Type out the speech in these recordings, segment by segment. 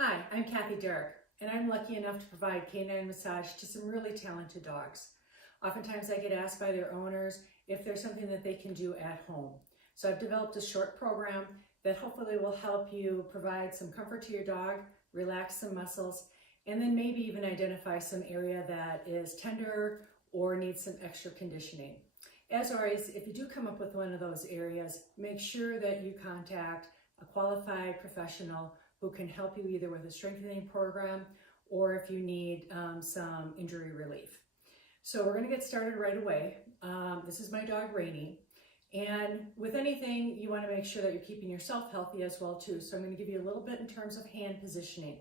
Hi, I'm Kathy Derrick, and I'm lucky enough to provide canine massage to some really talented dogs. Oftentimes I get asked by their owners if there's something that they can do at home. So I've developed a short program that hopefully will help you provide some comfort to your dog, relax some muscles, and then maybe even identify some area that is tender or needs some extra conditioning. As always, if you do come up with one of those areas, make sure that you contact a qualified professional who can help you either with a strengthening program or if you need some injury relief. So we're going to get started right away. This is my dog Rainy, and with anything you want to make sure that you're keeping yourself healthy as well too. So I'm going to give you a little bit in terms of hand positioning.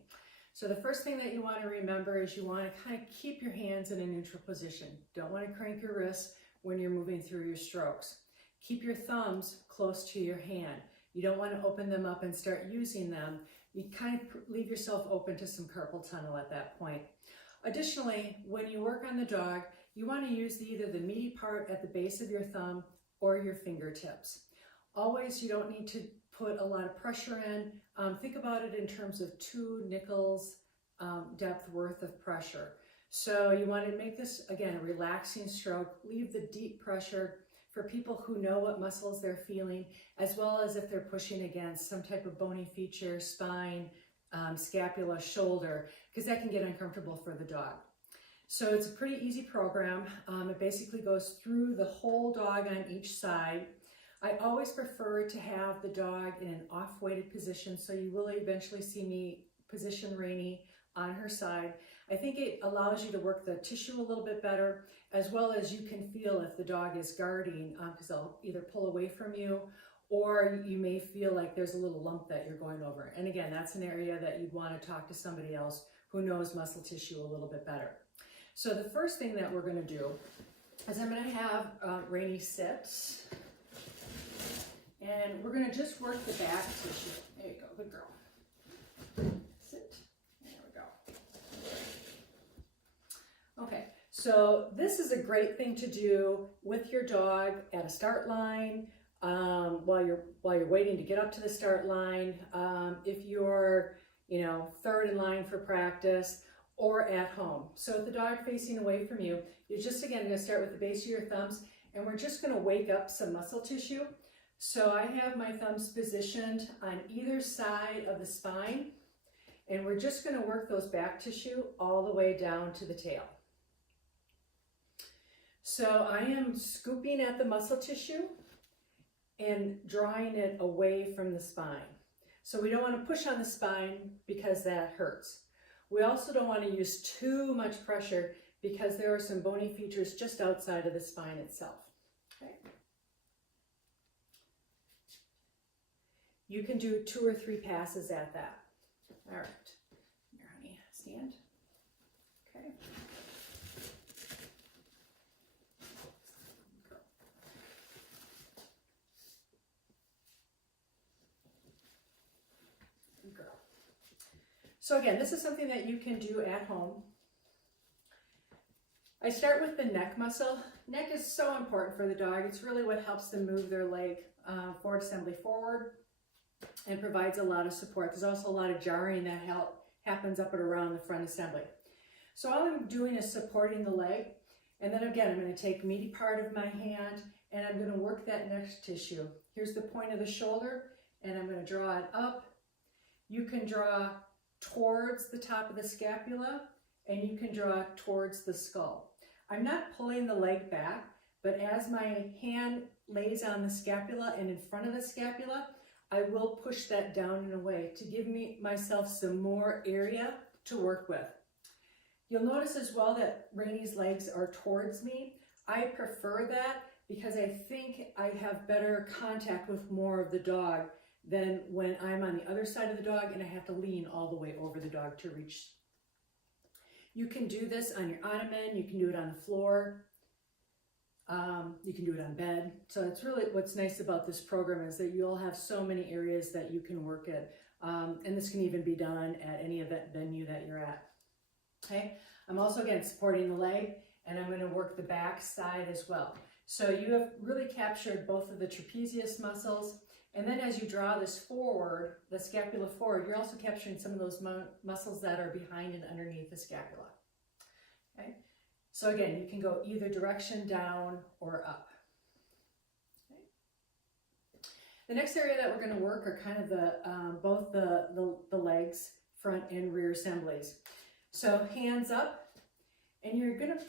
So the first thing that you want to remember is you want to kind of keep your hands in a neutral position. Don't want to crank your wrists when you're moving through your strokes. Keep your thumbs close to your hand. You don't want to open them up and start using them. You kind of leave yourself open to some carpal tunnel at that point. Additionally, when you work on the dog, you want to use either the meaty part at the base of your thumb or your fingertips. Always, you don't need to put a lot of pressure in. Think about it in terms of 2 nickels depth worth of pressure. So you want to make this, again, a relaxing stroke. Leave the deep pressure for people who know what muscles they're feeling, as well as if they're pushing against some type of bony feature, spine, scapula, shoulder, because that can get uncomfortable for the dog. So it's a pretty easy program. It basically goes through the whole dog on each side. I always prefer to have the dog in an off-weighted position, so you will eventually see me position Rainy on her side. I think it allows you to work the tissue a little bit better, as well as you can feel if the dog is guarding, because they'll either pull away from you or you may feel like there's a little lump that you're going over. And again, that's an area that you'd want to talk to somebody else who knows muscle tissue a little bit better. So the first thing that we're going to do is I'm going to have Rainy sit, and we're going to just work the back tissue. There you go, good girl. Sit. There we go. Okay, so this is a great thing to do with your dog at a start line, while you're waiting to get up to the start line, if you're third in line for practice, or at home. So with the dog facing away from you, you're just again going to start with the base of your thumbs, and we're just going to wake up some muscle tissue. So I have my thumbs positioned on either side of the spine, and we're just going to work those back tissue all the way down to the tail. So I am scooping at the muscle tissue and drawing it away from the spine. So we don't want to push on the spine because that hurts. We also don't want to use too much pressure because there are some bony features just outside of the spine itself. Okay. You can do 2 or 3 passes at that. All right. Here, honey, stand. Okay. Good girl. So again, this is something that you can do at home. I start with the neck muscle. Neck is so important for the dog. It's really what helps them move their leg forward assembly forward and provides a lot of support. There's also a lot of jarring that happens up and around the front assembly. So all I'm doing is supporting the leg, and then again, I'm going to take meaty part of my hand and I'm going to work that neck tissue. Here's the point of the shoulder, and I'm going to draw it up. You can draw towards the top of the scapula, and you can draw towards the skull. I'm not pulling the leg back, but as my hand lays on the scapula and in front of the scapula, I will push that down and away to give myself some more area to work with. You'll notice as well that Rainy's legs are towards me. I prefer that because I think I have better contact with more of the dog than when I'm on the other side of the dog and I have to lean all the way over the dog to reach. You can do this on your ottoman, you can do it on the floor, you can do it on bed. So it's really what's nice about this program is that you'll have so many areas that you can work at. And this can even be done at any event venue that you're at. Okay, I'm also again supporting the leg, and I'm going to work the back side as well. So you have really captured both of the trapezius muscles, And then as you draw this forward, the scapula forward, you're also capturing some of those muscles that are behind and underneath the scapula. Okay? So again, you can go either direction, down or up. Okay? The next area that we're going to work are kind of both the legs, front and rear assemblies. So hands up, and you're going to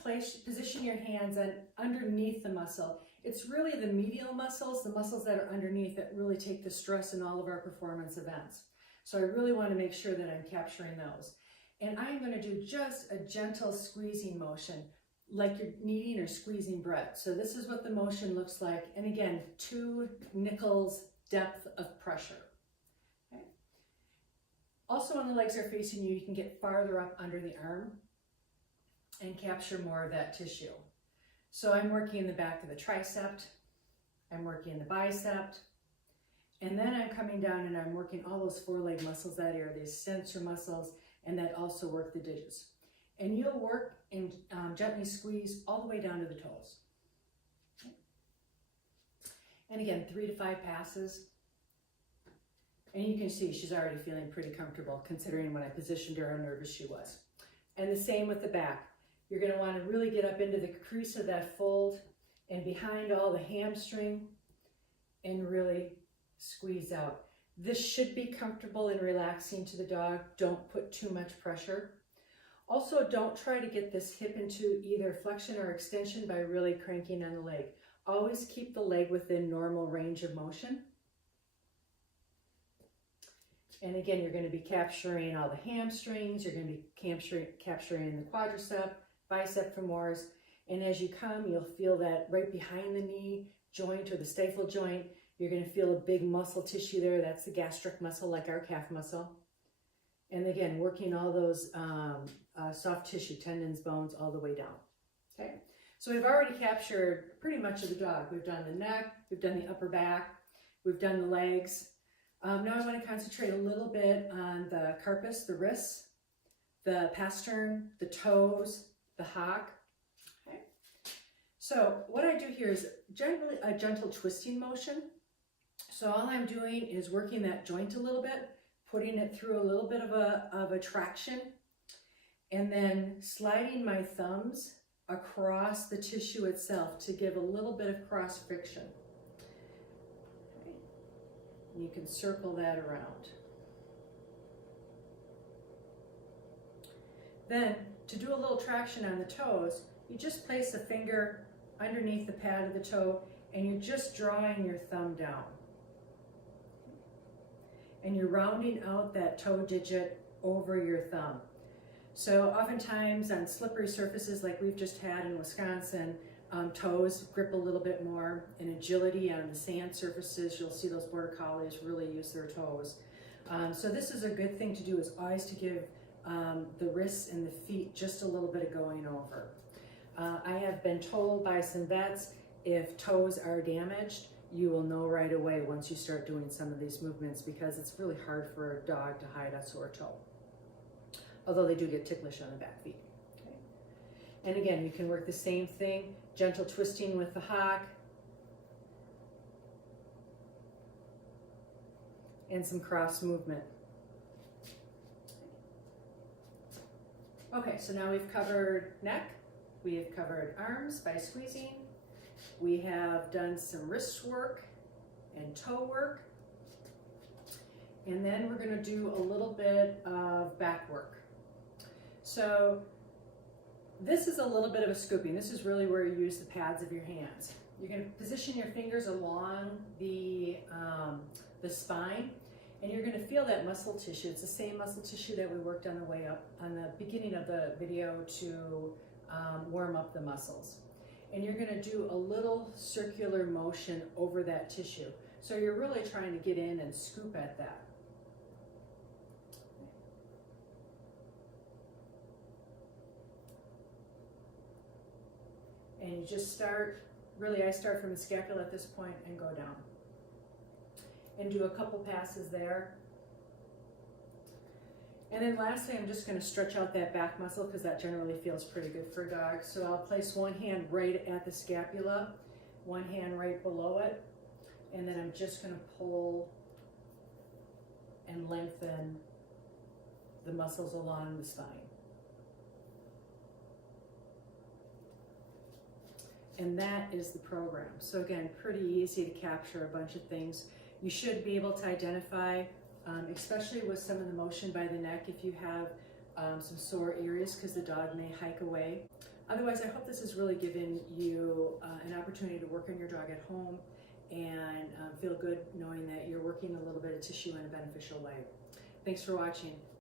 position your hands underneath the muscle. It's really the medial muscles, the muscles that are underneath, that really take the stress in all of our performance events. So I really want to make sure that I'm capturing those. And I'm going to do just a gentle squeezing motion, like you're kneading or squeezing bread. So this is what the motion looks like. And again, 2 nickels depth of pressure. Okay. Also, when the legs are facing you, you can get farther up under the arm and capture more of that tissue. So I'm working in the back of the tricep, I'm working in the bicep, and then I'm coming down and I'm working all those foreleg muscles that are these sensor muscles, and that also work the digits. And you'll work and gently squeeze all the way down to the toes. Okay. And again, 3 to 5 passes. And you can see she's already feeling pretty comfortable considering when I positioned her how nervous she was. And the same with the back. You're going to want to really get up into the crease of that fold and behind all the hamstring and really squeeze out. This should be comfortable and relaxing to the dog. Don't put too much pressure. Also, don't try to get this hip into either flexion or extension by really cranking on the leg. Always keep the leg within normal range of motion. And again, you're going to be capturing all the hamstrings. You're going to be capturing the quadricep, bicep femorus, and as you come, you'll feel that right behind the knee joint or the stifle joint. You're going to feel a big muscle tissue there. That's the gastric muscle, like our calf muscle. And again, working all those soft tissue, tendons, bones, all the way down. Okay, so we've already captured pretty much of the dog. We've done the neck, we've done the upper back, we've done the legs. Now I want to concentrate a little bit on the carpus, the wrists, the pastern, the toes, the hock. Okay. So what I do here is generally a gentle twisting motion. So all I'm doing is working that joint a little bit, putting it through a little bit of a traction, and then sliding my thumbs across the tissue itself to give a little bit of cross friction. Okay. And you can circle that around. Then, to do a little traction on the toes, you just place a finger underneath the pad of the toe and you're just drawing your thumb down. And you're rounding out that toe digit over your thumb. So oftentimes on slippery surfaces like we've just had in Wisconsin, toes grip a little bit more, and agility on the sand surfaces, you'll see those border collies really use their toes. So this is a good thing to do, is always to give the wrists and the feet just a little bit of going over. I have been told by some vets, if toes are damaged, you will know right away once you start doing some of these movements, because it's really hard for a dog to hide a sore toe. Although they do get ticklish on the back feet. Okay. And again, you can work the same thing, gentle twisting with the hock, and some cross movement. Okay, so now we've covered neck, we have covered arms by squeezing, we have done some wrist work and toe work, and then we're going to do a little bit of back work. So this is a little bit of a scooping. This is really where you use the pads of your hands. You're going to position your fingers along the spine, and you're going to feel that muscle tissue. It's the same muscle tissue that we worked on the way up on the beginning of the video to warm up the muscles. And you're going to do a little circular motion over that tissue. So you're really trying to get in and scoop at that. And you just start, really I start from the scapula at this point and go down. And do a couple passes there. And then lastly, I'm just going to stretch out that back muscle because that generally feels pretty good for a dog. So I'll place one hand right at the scapula, one hand right below it. and then I'm just going to pull and lengthen the muscles along the spine. And that is the program. So again, pretty easy to capture a bunch of things. You should be able to identify, especially with some of the motion by the neck, if you have some sore areas because the dog may hike away. Otherwise, I hope this has really given you an opportunity to work on your dog at home and feel good knowing that you're working a little bit of tissue in a beneficial way. Thanks for watching.